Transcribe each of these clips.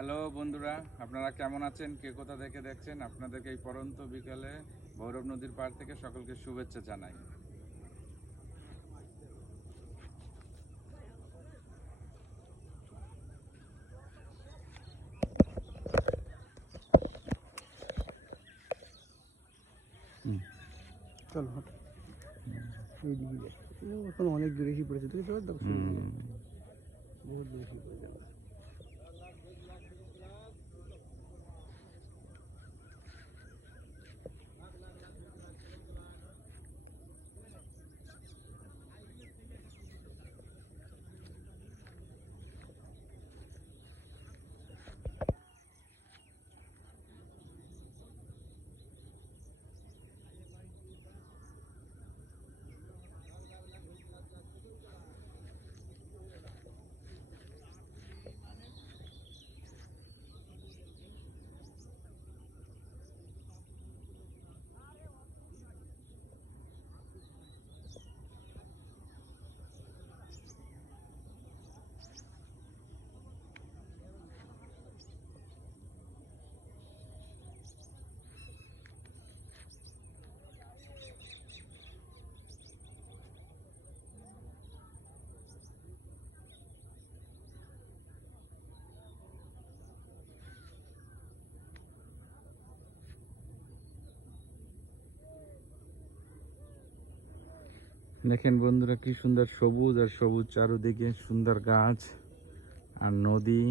Hello বন্ধুরা আপনারা কেমন আছেন? কে কোথা থেকে দেখছেন? আপনাদেরকে এই পরন্ত বিকালে ভৈরব নদীর পাড় থেকে সকলকে শুভেচ্ছা জানাই। চলো হাঁটো। এখন অনেক দূরে এসে পড়েছে তুমি তো দেখো বহুত দূরে এসে পড়ে গেল দেখেন বন্ধুরা, কি সুন্দর সবুজ আর সবুজ চারোদিকে সুন্দর গাছ আর নদী।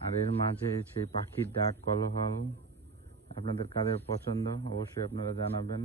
আর এর মাঝে সেই পাখির ডাক, কলহল। আপনাদের কাদের পছন্দ? অবশ্যই আপনারা জানাবেন।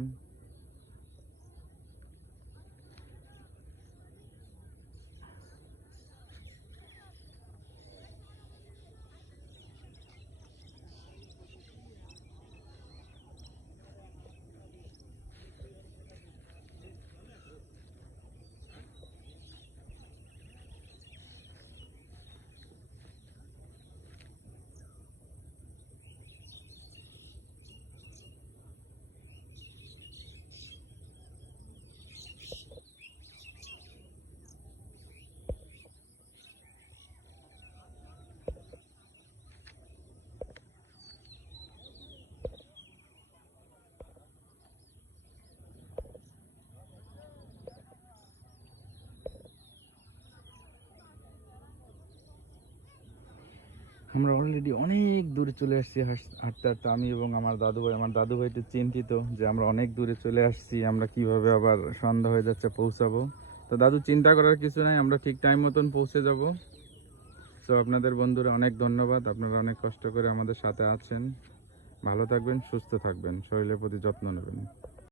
আমরা অলরেডি অনেক দূরে চলে আসছি হাঁটতে হাঁটতে আমি এবং আমার দাদু ভাই আমার দাদু ভাই একটু চিন্তিত যে আমরা অনেক দূরে চলে আসছি, আমরা কীভাবে আবার সন্ধ্যা হয়ে যাচ্ছে পৌঁছাবো। তো দাদু, চিন্তা করার কিছু নাই, আমরা ঠিক টাইম মতন পৌঁছে যাব। তো আপনাদের বন্ধুরা অনেক ধন্যবাদ। আপনারা অনেক কষ্ট করে আমাদের সাথে আছেন। ভালো থাকবেন, সুস্থ থাকবেন, শরীরের প্রতি যত্ন নেবেন।